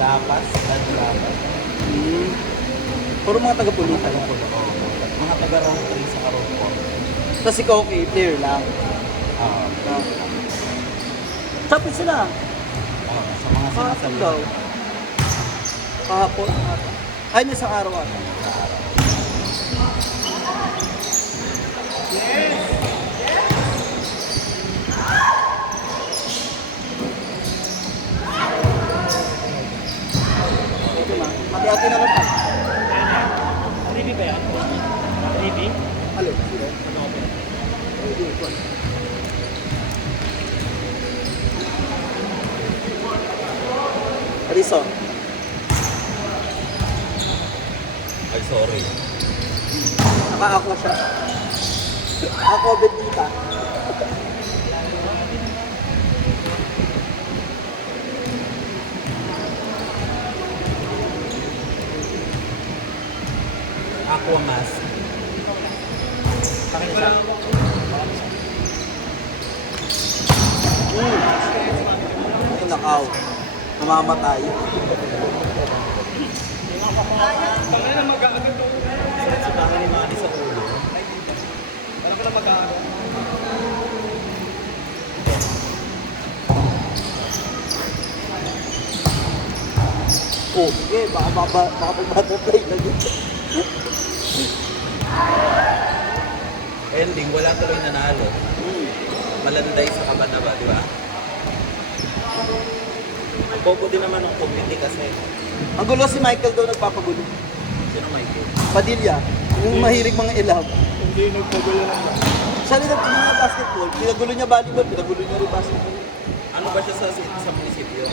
Lapas, Lapas. Hmm. Puro mga taga-pulutan. Mga taga round 3 sa round 4. Tapos ikaw okay, player lang. Ah, Tapos sila. sa mga Kahapon sinasabi. daw. Kahapon. Ay, isang araw ata. Ito na. Hati-hati na lang tayo. Ribi ba yan? Ribi? Alin? Sino? Arison. Ay, sorry. Naka-aqua siya. Aqua bendita. Aqua mask. Bakit siya? Ay, nakaw. Namamatay. Tangin na mag-aagad to. Sakit sa tangan ni Manny sa ulo. Parang ka na mag-aagad. Oh, okay. Baka pag-butterfly na dito. Ending, wala tuloy nanalo. Malanday sa Kabanaba, di ba? Ang bobo din naman ng committee kasi. Ang gulo si Michael daw nagpapagulo. Sino Michael? Padilla, yung mahilig mga ilab. Hindi nagpagulo lang. Siya rin mga basketball. Pinagulo niya volleyball, pinagulo niya rin basketball. Ano ba siya sa munisipyo?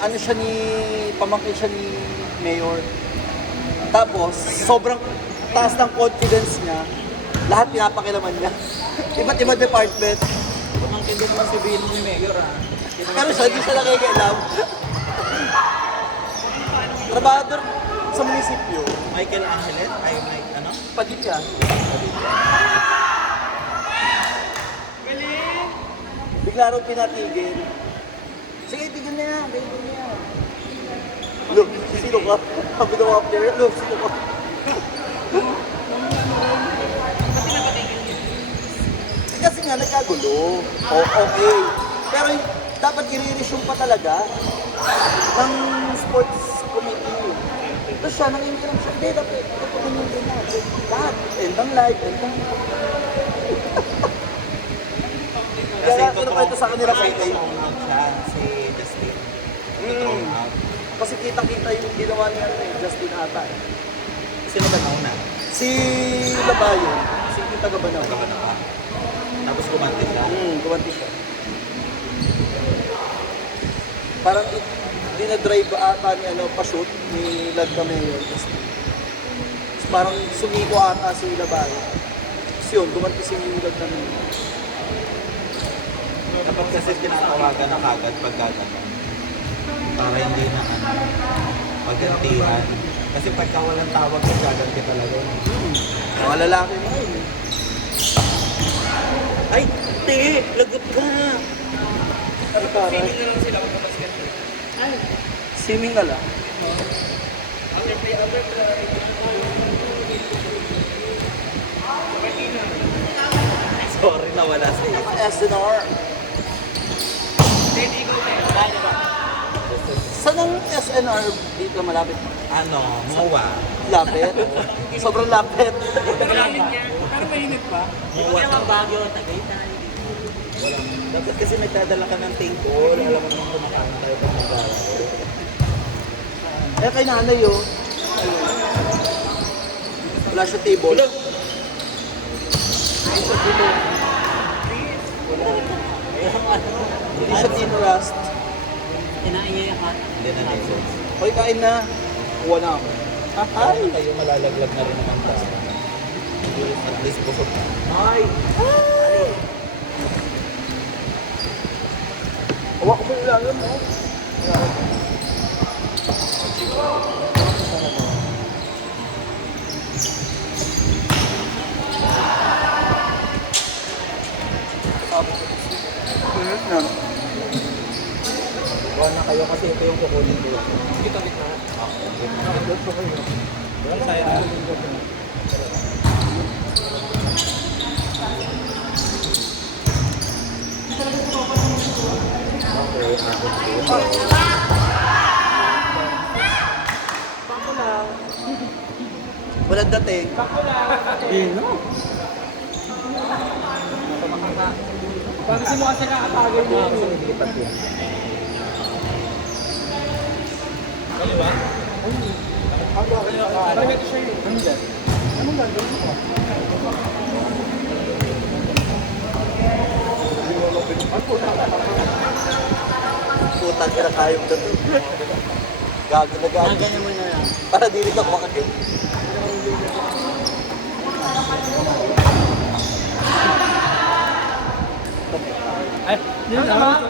Ano siya ni, pamangkin siya ni Mayor. Tapos, sobrang taas ng confidence niya. Lahat pinapakilaman niya. Iba't ibang department. Pamangkin din naman sabihin ni Mayor ah. Pero siya, hindi siya nakikailam. Trabador sa munisipyo. Michael Angelet? Ay, Mike, ano? Padilla. Bigla raw pinatigil. Sige, tigil na yan. Tigil na yan. Look, sino ka? Sabi ng mga player, look, sino ka? Kasi nga, nagkagulo. Oh, okay. Pero dapat i-resume pa talaga ng sports committee. Tapos siya, nangingiram siya. Hindi, dapat itutunin din natin. Lahat. Endang live, endang... Kaya kinukwento sa kanila kasi kay thrown out siya, si Justin. Thrown out. Kasi kitang-kita yung ginawa niya Justin ata. Sino ba nauna? Si Labayo, si Tagabanaw. Kabanaba. Tapos kumante siya. Gumanti siya. Parang dinadrive ata ni pa-shoot ni Lagda Mayor. Tapos parang sumiko ata si Labayo. Tapos yun, gumanti si Lagda Mayor. Dapat kasi tinatawagan na kagad pag gagawin. Para hindi na paggantihan. Kasi pagka walang tawag, gaganti talaga. Mga lalaki mo yun. Ay, te! Lagot ka! Ay, parang Hindi na lang sila magkabasket. swimming na lang. Underplay. Sorry, nawala sa iyo. SNR. Hindi ko na. Kaya ba? Saan ang SNR dito malapit? Ano, MOA. Lapit? Sobrang lapit. Malalim niya. Pero mainit pa. MOA to. Baguio, Tagaytay. Dapat kasi nagdadala ka ng table. Alam mo naman kumakain tayo pag nagdala. Eh kay nanay yun. Wala siya table. Hindi siya tinrust. Kinain niya yung hot. Hindi na nagsos. Hoy, kain na. Kuha na ako. Ay! Kayo malalaglag na rin naman tayo. At least busog ka. Ay! Hawa ko mo yung lalam mo. Kuha na kayo kasi ito yung kukunin ko. Dito, dito. Well, sayang. Okay, akin dito. Walang dating. Parang si mo kasi kakatagay mo. Lipat yun. Kaliwa? Parang ito siya yun. Ano yan? Anong gagawin mo? Putang ina kayong dato. Gago na gago. Ganyan mo na lang. Para di rin ako makakit. Ay, yun na.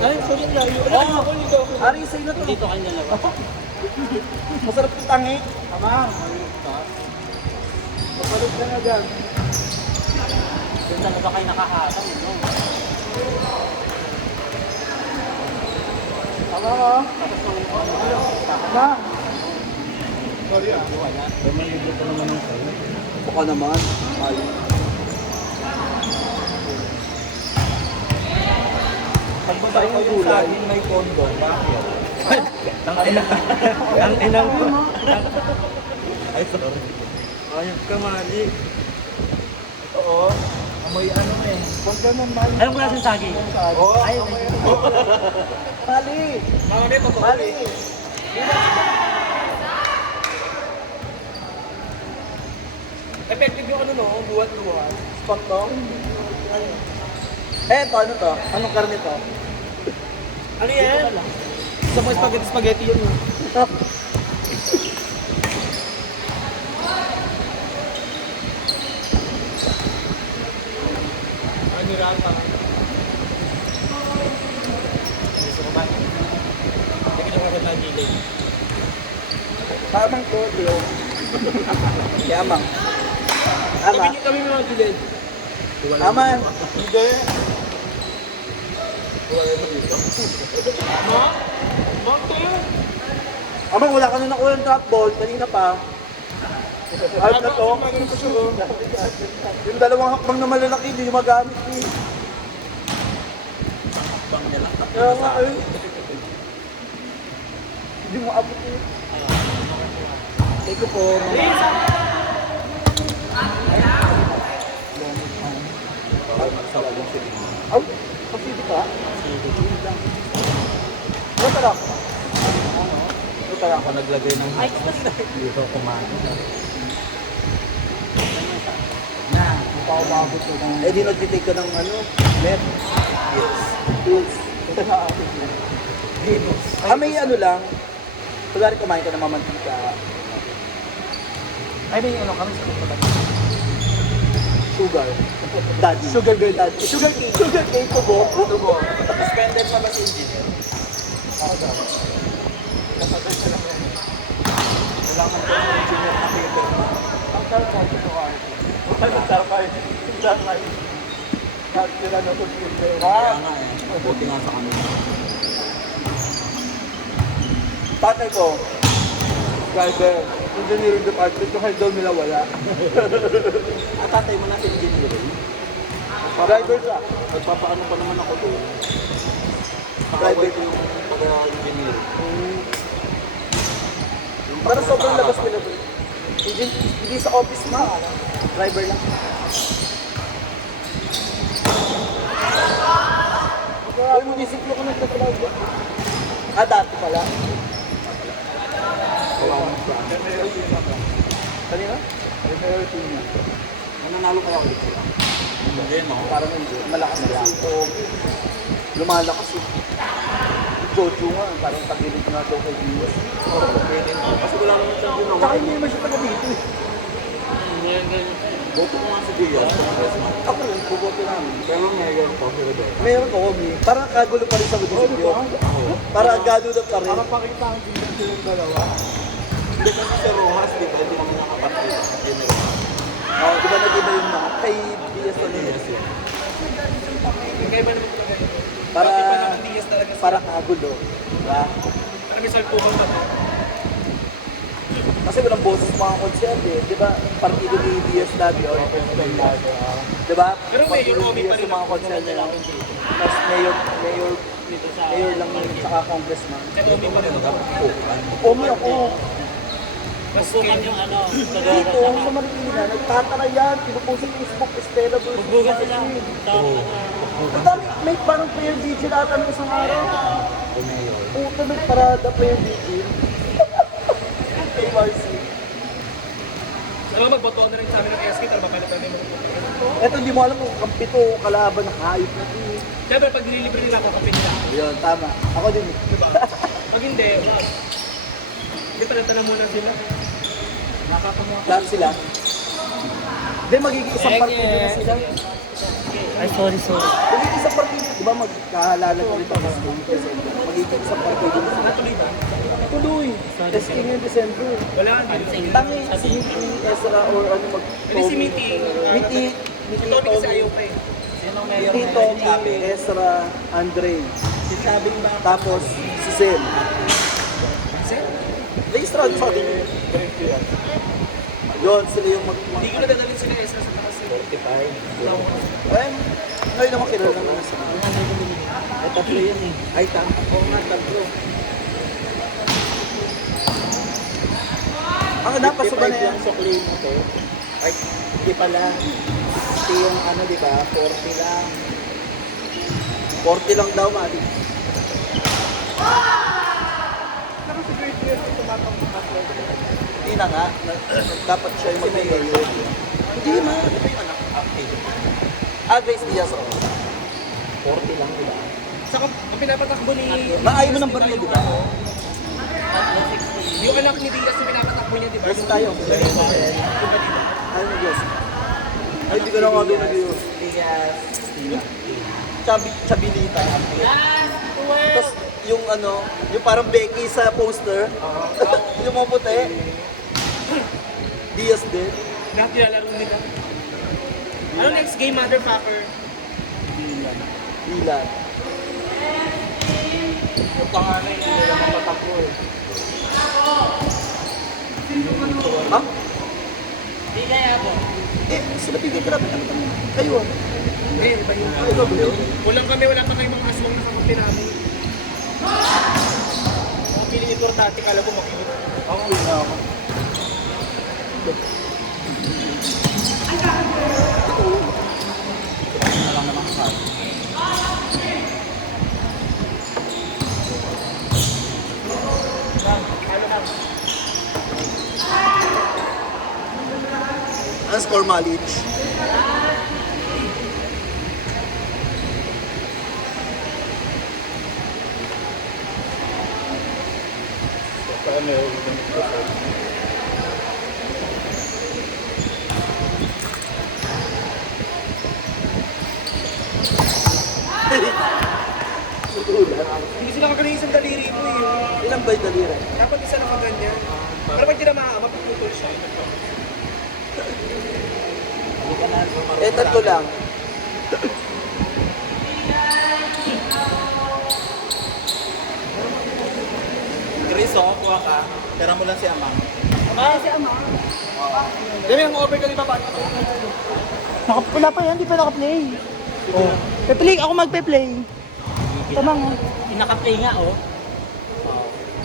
Ay, sorry na. Oh! Ari, sa'yo na to. Dito kayo dalawa. Masarap yung tangi. Tama. Mapalog ka na dyan. Doon talaga kayo nakahatang. No? Tama ka. Tama. Sorry ah. Wala. May libre ko naman ng kayo. Baka naman. Mali. Pagbaba yung gulay, may kondo. Bakit? Ang inang ko. Ay, sorry. Ayun ka, Mali. Oo. Amoy ano eh. Huwag ganun, Mali. Anong klaseng saging? Oo. Ay, Mali. Mali, totoo. Mali. Effective yung ano no, buhat-buhat. Spot to. Eh, ito, ano to? Anong karne to? Ano yan? Sa mga spaghetti yun. Ano rata? Gusto ko ba? Hindi ko nakakot na gilid. Tamang to, bro. Yamang. Tama. Kami mga gilid. Tama. Hindi. Ma? Bakit? Ama, wala ka na nakuha ng drop ball. Kanina pa. Ayos na to. Yung dalawang hakbang na malalaki, hindi yung magamit eh. Kaya nga eh. Hindi mo abot eh. Take ko po. Ay, pasidi ka? Ano tara? Ano tara? Ako naglagay ng dito kumain. Na, mapapabot ko ng... Eh, di nag-take ka ng ano? Net? Yes. Pills. May ano lang. Kunwari kumain ka ng mamantika. Ay, may ano kami sa kumpara. Sugar. Daddy. Sugar girl daddy. Sugar cake. Sugar cake to go. Suspended pa ba si engineer? Wala man po sa engineer na paper. Ang tarpay ito arte. Ang tarpay. Ang tarpay. Sila na ito. Kaya nga eh. Buti nga sa kanila. Tatay ko. Driver. Engineering department. Yung daw nila wala. At tatay mo na si engineering. Driver siya. Nagpapaano pa naman ako doon. Driver. Pakaway ko yung pag-engineering. Pero sobrang labas nila. Hindi sa office na. Driver lang. Ay, munisipyo ko nagtatalaga. Ah, dati pala. Kanina? Nananalo kaya ulit sila. Hindi, no? Parang hindi. Malakas na lang. Lumalakas eh. Jojo nga, parang tagilid nga daw kay Diaz. Pwede na. Kasi wala naman siyang ginawa. Tsaka hindi naman siya taga dito eh. Boto ko nga si Diaz. Ako rin, buboto namin. Pero ngayon ko, pero doon. Meron ko, Parang kagulo pa rin sa munisipyo. Para gado na pa rin. Para pakita ang tingnan silang dalawa. Hindi kasi sa Rojas, di ba? Hindi kami nakapatid. General. Oh, di ba nag-iba yung mga kay Diaz na Yes, yes. Kaya ba naman talaga? Para, Bakit pa naman Diaz talaga sa para kagulo. Diba? Ano may salpukan ba? Kasi walang boses mga concert eh. Di ba? Partido ni Diaz dati. O, di ba? Pero mayor, Partido ni Omi pa Diaz rin yung mga concert nila. Tapos mayor lang yun, tsaka congressman. Kasi Omi pa rin. Omi ako. Mas yung ano, Dito, sa Marikina, nagtatara yan. Pinupost sa Facebook, Estela versus Bugbugan sila. Ang dami, may parang player vigil ata ng isang araw. O mayor. Puta, may parada player vigil. Kay Marcy. Alam mo, magboto na rin sa amin ng SK, tara mapalitan na yung Eto, hindi mo alam kung kampito o kalaban na hayop na ito. Siyempre, pag nililibre nila ako, kapit nila. Yun, tama. Ako din. Diba? Pag hindi, wag. Hindi, palatan muna sila. Lahat sila. Hindi, magiging isang partido na sila. Ay, sorry. Magiging isang partido. Di ba magkahalala ko rin ba? Magiging isang partido na sila. Natuloy ba? Tuloy. Testing yung December. Wala, hindi. Tangi, si Miti, Ezra, or ano mag... Hindi si Miti. Miti, Si Tommy kasi ayaw pa eh. Sinong mayor Miti, Tommy, Ezra, Andre. Si Chabing ba? Tapos, si Zen. Sir? Registrado sa atin. Yun, sila yung Hindi ko nadadalhin sila Ezra sa takas. 45. Eh, ngayon naman kilala naman sa Ay, tatlo yun eh. Ay, oo nga, tatlo. ang napasuba na 55 yan. lang sa claim mo to. Ay, hindi pala. Ito yung ano, di ba? 40 lang. 40 lang daw, mali. Hindi na nga. Dapat siya yung mag-mayor. Hindi ma. Ito yung anak. Active. Grace Diaz, oh. 40 lang, di ba? Saka, ang pinapatakbo ni... Maayo mo ng baril, di ba? Yung anak ni Diaz yung pinapatakbo niya, di ba? Yes tayo. Ano mo, Diyos? Ay, hindi ko na nga doon nag-Diyos. Diaz. Chabilita. Tapos, yung ano, yung parang Becky sa poster. Yung mga puti. Diaz din. Nakilalaro nila. Ano next game, motherfucker? Dilan. Yung panganay, hindi nila mapatakbo eh. Ha? Di kaya ako. Eh, sila pigil-grabe naman kami. Kayo ah. Eh, iba yun. Ay, ikaw ba yun? Wala kami mga aswang na kakampi namin. Ang feeling importante, kala ko makinig. Ako, uwi na ako. Ano lang naman ka. Ano lang. Ano score, Malich? Paano yung Hindi sila kagaling isang daliri mo eh. Ilang ba yung daliri? Dapat isa na kaganyan. Pero pag tinamaan, mapaputol siya. Eh, tatlo lang. Chris, oh, kuha ka. Pera mo lang si Amang. Dami ang over ka ni Papa. Wala pa yan, di pa naka-play. Oh. Pe-play, ako magpe-play. Tamang. Naka-play nga oh.